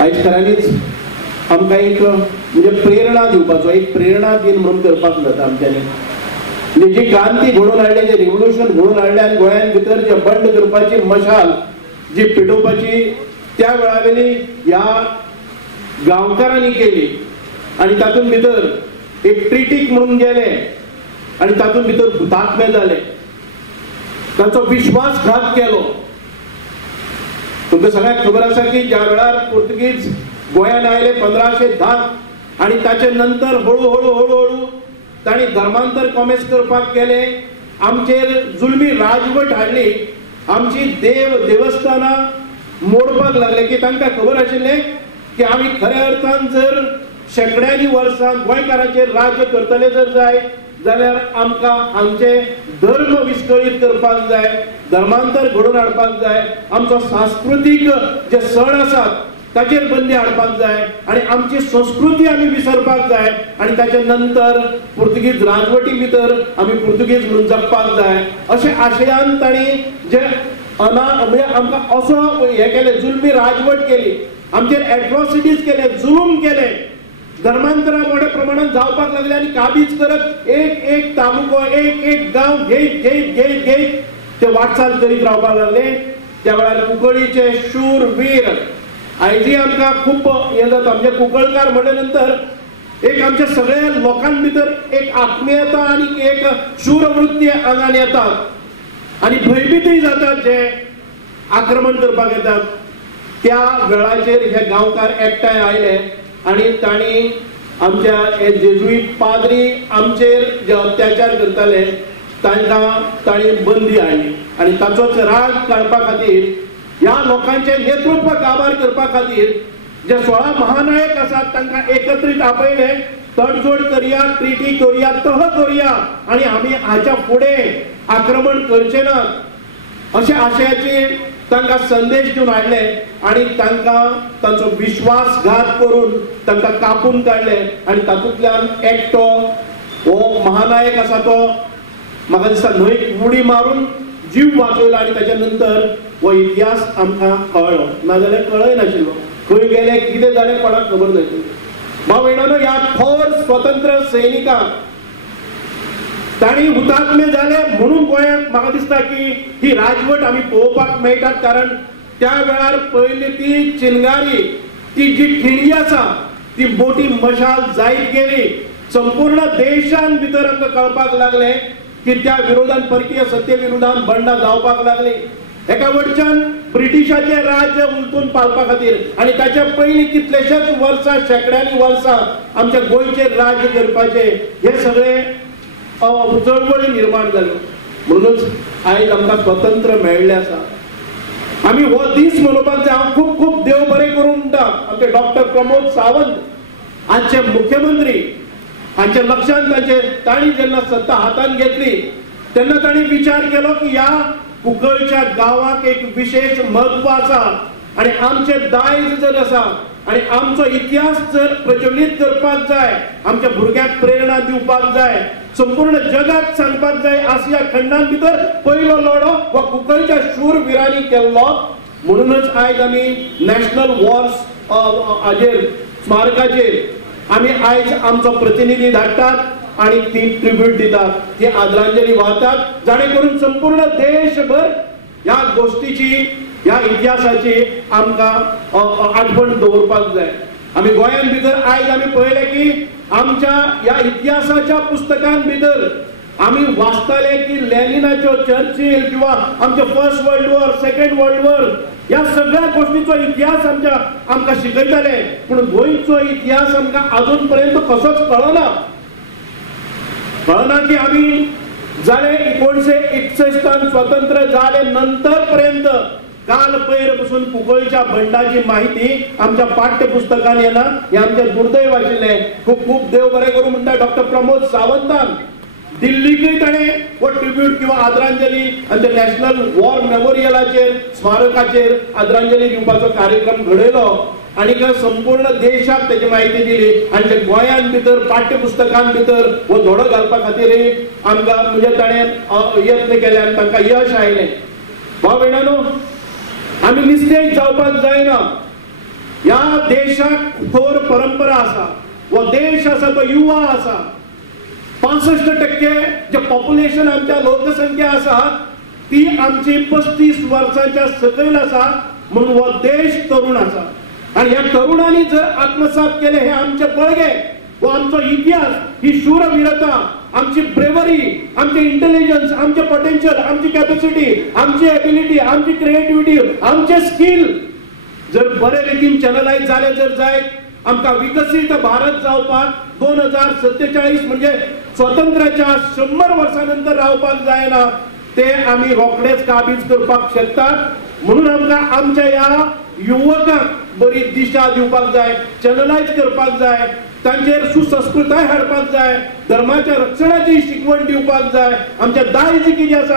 आयज खऱ्यांनीच आमकां एक म्हणजे प्रेरणा दिवपाचो एक प्रेरणा दिन म्हणून करपाक जाता आमच्यांनी. म्हणजे जी क्रांती घडोवन हाडले, जे रिव्होल्युशन घडोवन हाडले आनी गोंयान भितर जे बंड करपाची मशाल जी पेटोवपाची त्या वेळावेली ह्या गांवकारांनी केली आनी तातूंत भितर एक ट्रिटीक म्हणून गेले आनी तातूंत भितर हुतात्मे जाले, तांचो विश्वासघात केलो. तुमकां सगळ्यांक खबर आसा की ज्या वेळार पोर्तुगीज गोंयान आयले 1510 आनी ताचे नंतर हळू हळू हळू हळू तांणी धर्मांतर कोमेस करपाक केले, आमचेर जुलमी राजवट हाडली, आमची देवस्थानां मोडपाक लागले. की तांकां खबर आशिल्लें की आमी खऱ्या अर्थान जर शेकड्यांनी वर्सां गोंयकारांचेर राज्य करतले जर जाय जाल्यार आमकां आमचे धर्म विस्कळीत करपाक जाय, धर्मांतर घडोवन हाडपाक जाय, आमचो सांस्कृतीक जे सण आसात ताचेर बंदी हाडपाक जाय आनी आमची संस्कृती आमी विसरपाक जाय आनी ताचे नंतर पुर्तुगीज राजवटी भितर आमी पुर्तुगीज म्हणून जगपाक जाय अशे आशयान तांणी जे म्हणजे आमकां असो हे केले, जुलमी राजवट केली, आमचेर एट्रॉसिटीज केले, जुलूम केले, धर्मांतरां मोठ्या प्रमाणात जावपाक लागले आनी काबीज करत एक एक तालुको एक एक गांव घेयत घेयत घेयत घेयत ते वाटचाल करीत रावपाक लागले. त्या वेळार कुंकळीचे शूर वीर आयजय आमकां खूब हे जाता. म्हणजे कुंकळकार म्हटल्या नंतर एक आमच्या सगळ्या लोकां भितर एक आत्मीयता आनी एक शूरवृत्ती आंगान येतात आनी भयभीतय जातात जे आक्रमण करपाक येतात. त्या वेळाचेर हे गांवकार एकठांय आयले आनी तांणी आमच्या हे जेजुईट पाद्री आमचेर जे अत्याचार करताले तांकां तांणी बंदी हाडली आनी ताचोच राग काडपा खातीर ह्या लोकांचे नेतृत्व काबार करपा खातीर जे 16 महानायक आसात तांकां एकत्रीत आपयले. तडजोड करया, ट्रिटी करया, तह करया आनी आमी हाच्या फुडें आक्रमण करचे ना अशे आशयाचे तांकां संदेश दिवन हाडले आनी तांकां तांचो विश्वासघात करून तांकां कापून काडले आनी तातूंतल्यान एकटो हो महानायक आसा तो म्हाका दिसता न्हंयक उडी मारून जीव वाचयलो आनी ताच्या नंतर हो इतिहास आमकां कळ्ळो, नाजाल्यार कळय नाशिल्लो. खंय गेले, कितें जालें कोणाक खबर नाशिल्ली. भाव भयणांनो, ह्या थोर स्वतंत्र सैनिकांक तांणी हुतात्मे जाले म्हणून गोंयांत म्हाका दिसता की ही राजवट आमी पळोवपाक मेळटात. कारण त्या वेळार पयली ती चिनगारी, ती जी ठिणगी आसा ती मोठी मशाल जायत गेली. संपूर्ण देशान भितर आमकां कळपाक लागले की त्या विरोधान परकीय सत्ते विरोधान बंडां जावपाक लागली. एका वटच्यान ब्रिटिशाचे राज्य उलटून पावपा खातीर आनी ताच्या पयलीं कितलेशेच वर्सां शेकड्यांनी वर्सां आमच्या गोंयचेर राज्य करपाचे हे सगळे चळवळी निर्माण जाल्यो. म्हणूनच आयज आमकां स्वतंत्र मेळ्ळें आसा. आमी हो दीस मनोवपाक जाय. हांव खूब खूब देव बरें करूं म्हणटा आमचे डॉक्टर प्रमोद सावंत आजचे मुख्यमंत्री. हांच्या लक्षांत तांणी जेन्ना सत्ता हातान घेतली तेन्ना तांणी विचार केलो की ह्या कुंकळच्या गांवाक एक विशेष म्हत्व आसा आनी आमचे दायज जर आसा आनी आमचो इतिहास जर प्रज्वलीत करपाक जाय, आमच्या भुरग्यांक प्रेरणा दिवपाक जाय, संपूर्ण जगाक सांगपाक जाय आशिया खंडान भितर पयलो लढो हो कुंकळच्या शूर वीरांनी केल्लो. म्हणूनच आयज आमी नॅशनल वॉर्स हाजेर स्मारकाचेर आमी आयज आमचो प्रतिनिधी धाडटात आनी ती ट्रिब्यूट दितात, ती आदरांजली वाहतात, जाणे करून संपूर्ण देशभर ह्या गोष्टीची ह्या इतिहासाची आमकां आठवण दवरपाक जाय. आमी गोंयान भितर आयज आमी पळयलें की आमच्या ह्या इतिहासाच्या पुस्तकां भितर आमी वाचताले की लेनिनाच्यो चर्चिल किंवा आमचे first world war, second world war ह्या सगळ्या गोष्टीचो इतिहास आमकां शिकयताले. पूण गोंयचो इतिहास आमकां अजून पर्यंत कसोच कळना की आमी जाले 1961 स्वतंत्र जाले नंतर पर्यंत काल पयर पासून कुंकळच्या बंडाची माहिती आमच्या पाठ्यपुस्तकान येना. हे आमचे दुर्दैव आशिल्ले. खूब खूब देव बरें करूं म्हणटा डॉक्टर प्रमोद सावंतान दिल्लीकय ताणें हो ट्रिब्यूट किंवा आदरांजली आनी ते नॅशनल वॉर मेमोरियलाचेर स्मारकाचेर आदरांजली दिवपाचो कार्यक्रम घडयलो आनी संपूर्ण देशाक तेची म्हायती दिली आनी ते गोंयान भितर पाठ्यपुस्तकां भितर हो धडो घालपा खातीरय आमकां म्हणजे ताणें यत्न केले आनी तांकां यश आयलें. भाव भयणांनो, आमी निस्तेज जावपाक जायना. ह्या देशाक थोर परंपरा आसा, वो देश आसा तो युवा आसा. 65% जे पॉप्युलेशन आमच्या लोकसंख्या आसा ती आमची 35 वर्सांच्या सकयल आसा. म्हणून वो देश तरुण आसा आणि ह्या तरुणांनी जर आत्मसात केले हे आमचे बळगे, वो आमचो इतिहास, ही शूरवीरता, आमची ब्रेवरी, आमचे इंटेलिजन्स, आमचे पोटेन्शियल, आमची कॅपॅसिटी, आमची एबिलिटी, आमची क्रिएटिव्हिटी, आमचे स्किल जर बरे रितीन चॅनलाइज झाले जर जायत आमकां विकसीत भारत जावपाक 2047 म्हणजे स्वातंत्र्याच्या 100 वर्सांनंतर रावपाक जायना ते आम्ही रोखडेच काबीज करपाक शकतात. म्हणून आमकां आमच्या ह्या युवकांक बरी दिशा दिवपाक जाय, चॅनलाइज करपाक जाय, तांचेर सुसंस्कृताय हाडपाक जाय, धर्माच्या रक्षणाची शिकवण दिवपाक जाय. आमचे दायज कितें आसा,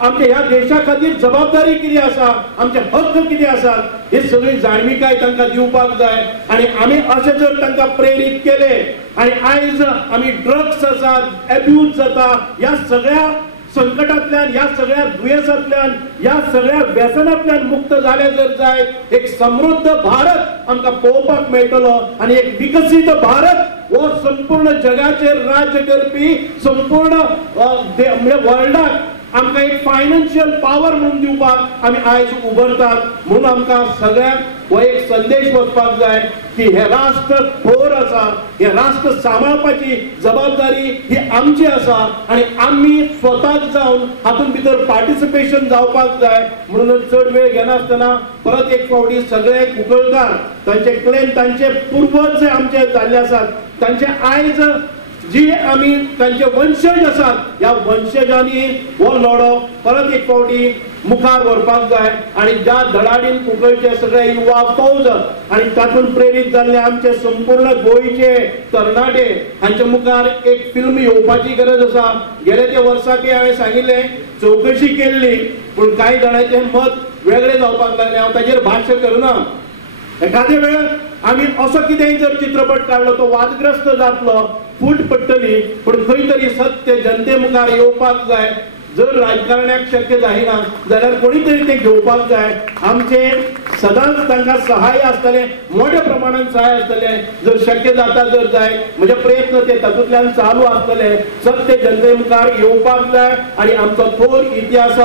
आमचे ह्या देशा खातीर जबाबदारी कितें आसा, आमचे हक्क कितें आसात हे सगळी जाणविकाय तांकां दिवपाक जाय. आणि आमी अशें जर तांकां प्रेरीत केले आणि आयज आमी ड्रग्स आसात, एब्यूज जाता, ह्या सगळ्या संकटांतल्यान, या सगळ्या दुयेसांतल्यान, या सगळ्या व्यसनांतल्यान मुक्त झाले जर जाय, एक समृद्ध भारत आमकां पळोवपाक मेळटलो आणि एक विकसीत भारत वो संपूर्ण जगाचेर राज्य करपी संपूर्ण म्हणजे वर्ल्डाक आमकां एक फायनान्शियल पावर म्हणून दिवपाक आमी आयज उबरतात. म्हणून आमकां सगळ्यांक हो एक संदेश वचपाक जाय की हे राष्ट्र थोर आसा, हे राष्ट्र सांबाळपाची जबाबदारी ही आमची आसा आणि आमी स्वताक जावन हातून भितर पार्टिसिपेशन जावपाक जाय. म्हणून चड वेळ घेनासतना परत एक फावटी सगळे कुंकळकार तांचे क्लेम, तांचे पूर्वज जे आमचे जाल्ले आसात, तांचे आयज जी आमी तांचे वंशज आसात, ह्या वंशजांनी हो लढो परत एक फावटी मुखार व्हरपाक जाय. आणि ज्या धडाडीन कुंकळचे सगळे युवा फौज आणि तातून प्रेरीत जाल्ले आमचे संपूर्ण गोंयचे तरणाटे हांचे मुखार एक फिल्म येवपाची गरज आसा. गेले ते वर्साक हांवें सांगिल्ले चौकशी केल्ली, पूण कांय जाणांचे मत वेगळे जावपाक लागले. हांव ताचेर भाश्य करना. एखादे वेळ आमी असो कितेंय जर चित्रपट काडलो तो वादग्रस्त जातलो, फूट पडटली, पण खंय तरी सत्य जनते मुखार येवपाक जाय. जर राजकारण्याक शक्य जायना जाल्यार कोणी तरी ते घेवपाक जाय. आमचे सदांच तांकां सहाय्य आसतलें, मोठ्या प्रमाणात सहाय्य आसतलें. जर शक्य जाता जर जाय म्हणजे प्रयत्न ते तातूंतल्यान चालू आसतले. सत्य जनते मुखार येवपाक जाय आणि आमचो थोर इतिहास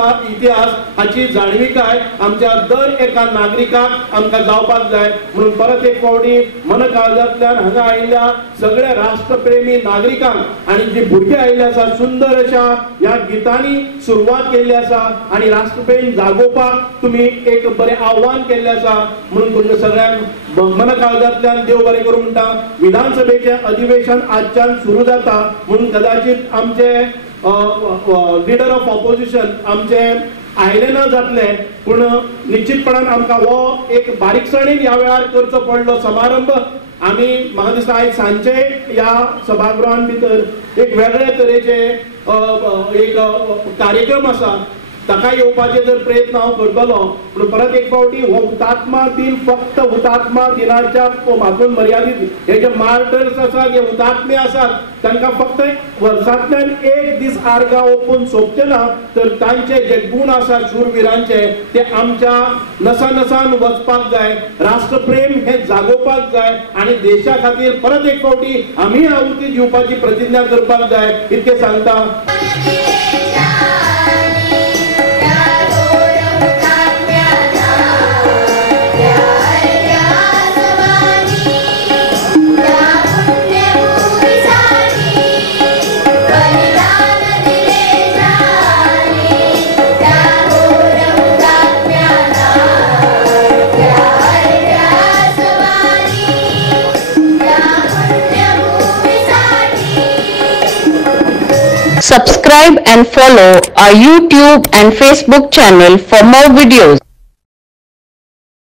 हाची जाणविकाय आमच्या दर एका नागरिकाक आमकां जावपाक जाय. म्हणून परत एक फावटी मन काळजांतल्यान हांगा आयिल्ल्या सगळ्या राष्ट्रप्रेमी नागरिकांक आणि जी भुरगीं आयिल्ले आसा सुंदर अशा ह्या गितांनी सुरवात केल्ली आसा आणि राष्ट्रप्रेम जागोवपाक तुम्ही एक बरें आव्हान केल्लें आसा. म्हणून तुमच्या सगळ्यांक मन काळजांतल्यान देव बरें करूं म्हणटा. विधानसभेचें अधिवेशन आजच्यान सुरू जाता. म्हणून कदाचित आमचे लीडर ऑफ ऑपोजिशन आमचे आयले ना जातले, पूण निश्चितपणान आमकां हो एक बारीकसाणेन ह्या वेळार करचो पडलो समारंभ. आमी म्हाका दिसता आयज सांजचे ह्या सभागृहान भितर एक वेगळे तरेचे एक कार्यक्रम आसा, ताका येवपाचे जर प्रयत्न हांव करतलो. पूण परत एक फावटी हो हुतात्मा दिन फक्त हुतात्मा दिनाच्या हातून मर्यादित. हे जे मार्टर्स आसात, हे हुतात्मे आसात, तांकां फक्त वर्सांतल्यान एक दीस आर्गां ओपून सोंपचे ना, तर तांचे जे गुण आसात शूरवीरांचे ते आमच्या नसान वचपाक जाय. राष्ट्रप्रेम हे जागोवपाक जाय आणि देशा खातीर परत एक फावटी आमी आहुती दिवपाची प्रतिज्ञा करपाक जाय. इतके सांगता. Subscribe and follow our YouTube and Facebook channel for more videos.